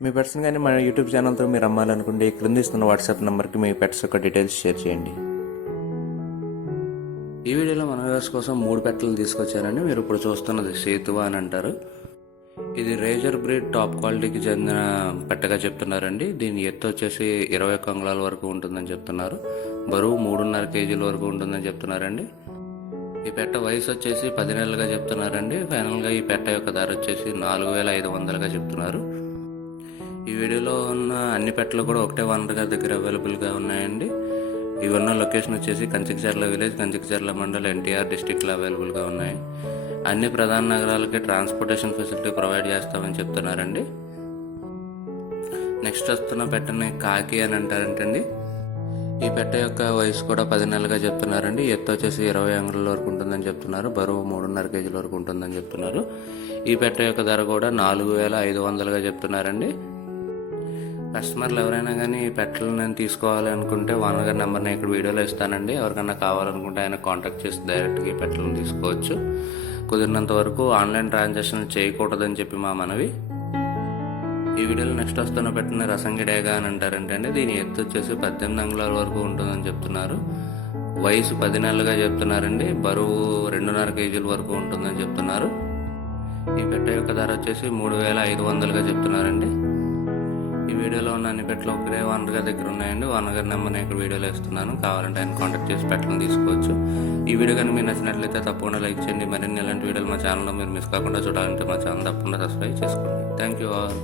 మీ పెట్స్ని కానీ మన యూట్యూబ్ ఛానల్తో మీరు అమ్మాలనుకుంటే క్రింద ఇస్తున్న వాట్సాప్ నెంబర్కి మీ పెట్స్ యొక్క డీటెయిల్స్ షేర్ చేయండి. ఈ వీడియోలో మన వ్యూవర్స్ కోసం 3 పెట్టలను తీసుకొచ్చానండి. మీరు ఇప్పుడు చూస్తున్నది సేతువా అని అంటారు. ఇది రేజర్ బ్రీడ్ టాప్ క్వాలిటీకి చెందిన పెట్టగా చెప్తున్నారండి. దీని ఎత్తు వచ్చేసి 21 అంగుళాల వరకు ఉంటుందని చెప్తున్నారు. బరువు 3.5 కేజీల వరకు ఉంటుందని చెప్తున్నారండి. ఈ పెట్ట వయసు వచ్చేసి 10 నెలలుగా చెప్తున్నారండి. ఫైనల్గా ఈ పెట్ట యొక్క ధర వచ్చేసి 4500గా చెప్తున్నారు. ఈ వీడియోలో ఉన్న అన్ని పెట్టలు కూడా ఒకటే ఓనర్ గారి దగ్గర అవైలబుల్గా ఉన్నాయండి. ఇవి ఉన్న లొకేషన్ వచ్చేసి కంచికచర్ల విలేజ్, కంచికచర్ల మండల్, ఎన్టీఆర్ డిస్టిక్లో అవైలబుల్గా ఉన్నాయి. అన్ని ప్రధాన నగరాలకి ట్రాన్స్పోర్టేషన్ ఫెసిలిటీ ప్రొవైడ్ చేస్తామని చెప్తున్నారండి. నెక్స్ట్ వస్తున్న పెట్టని కాకి అని అంటారంటండి. ఈ పెట్ట యొక్క వయసు కూడా 10 నెలలుగా చెప్తున్నారండి. ఎత్తు వచ్చేసి 20 అంగుళాల వరకు ఉంటుందని చెప్తున్నారు. బరువు 3.5 కేజీల వరకు ఉంటుందని చెప్తున్నారు. ఈ పెట్ట యొక్క ధర కూడా 4500గా చెప్తున్నారండి. కస్టమర్లు ఎవరైనా కానీ ఈ పెట్టలు నేను తీసుకోవాలి అనుకుంటే ఓనర్ గారి నెంబర్ నేను ఇక్కడ వీడియోలో ఇస్తానండి. ఎవరికైనా కావాలనుకుంటే ఆయన కాంటాక్ట్ చేసి డైరెక్ట్గా ఈ పెట్టలను తీసుకోవచ్చు. కుదిరినంత వరకు ఆన్లైన్ ట్రాన్సాక్షన్ చేయకూడదని చెప్పి మా మనవి. ఈ వీడియోలో నెక్స్ట్ వస్తున్న పెట్టిన రసంగిడేగా అని అంటారంటే దీని ఎత్తు వచ్చేసి 18 అంగుళాల వరకు ఉంటుందని చెప్తున్నారు. వయసు 10 నెలలుగా చెప్తున్నారండి. బరువు 2.5 కేజీల వరకు ఉంటుందని చెప్తున్నారు. ఈ పెట్ట యొక్క ధర వచ్చేసి 3500గా చెప్తున్నారండి. ఈ వీడియోలో ఉన్న అన్ని పెట్టలు ఒకరే ఓనర్ గారి దగ్గర ఉన్నాయండి. ఓనర్ గారి నెంబర్ నేను ఇక్కడ వీడియోలో ఇస్తున్నాను. కావాలంటే ఆయన కాంటాక్ట్ చేసి పెట్టలను తీసుకోవచ్చు. ఈ వీడియో కానీ మీకు నచ్చినట్లయితే తప్పకుండా లైక్ చేయండి. మరిన్ని ఇలాంటి వీడియోలు మా ఛానల్లో మీరు మిస్ కాకుండా చూడాలంటే మా ఛానల్ తప్పకుండా సబ్స్క్రైబ్ చేసుకోండి. Thank you all.